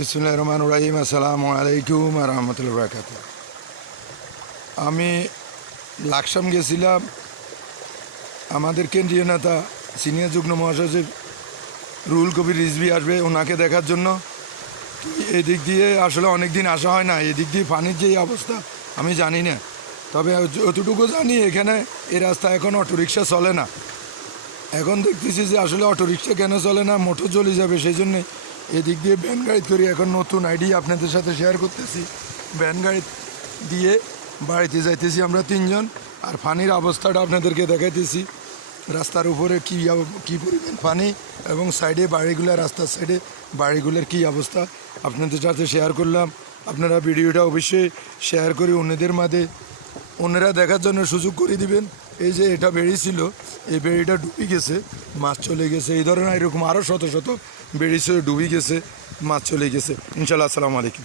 বিসমুল্লাহ রহমান রাহিম। আসসালামু আলাইকুম রহমতুল্লাহ বরাকাত আমি লাকসাম গেছিলাম। আমাদের কেন্দ্রীয় নেতা, সিনিয়র যুগ্ম মহাসচিব রুহুল কবির রিজভি আসবে ওনাকে দেখার জন্য। তো এই দিক দিয়ে আসলে অনেক দিন আসা হয় না। এদিক দিয়ে পানির যে অবস্থা, আমি জানি না। তবে যতটুকু জানি, এখানে এ রাস্তা এখন অটোরিকশা চলে না। এখন দেখতেছি যে আসলে অটোরিকশা কেন চলে না, মোটর চলে যাবে, সেই জন্যে এদিক দিয়ে ভ্যান গাড়ি করি, এখন নতুন আইডি আপনাদের সাথে শেয়ার করতেছি। ভ্যান গাড়ি দিয়ে বাড়িতে যাইতেছি আমরা তিনজন, আর পানির অবস্থাটা আপনাদেরকে দেখাইতেছি। রাস্তার উপরে কী কী পরিমাণ পানি এবং সাইডে বাড়িগুলো, রাস্তার সাইডে বাড়িগুলোর কী অবস্থা আপনাদের সাথে শেয়ার করলাম। আপনারা ভিডিওটা অবশ্যই শেয়ার করে অন্যদের মাঝে, অন্যরা দেখার জন্য সুযোগ করে দিবেন। এই যে এটা বেড়ি ছিল, এই বেড়িটা ডুবে গেছে, মাছ চলে গেছে। এই ধরনের এরকম আরও শত শত বেড়ি ছিল, ডুবে গেছে, মাছ চলে গেছে। ইনশাল্লাহ আসসালামু আলাইকুম।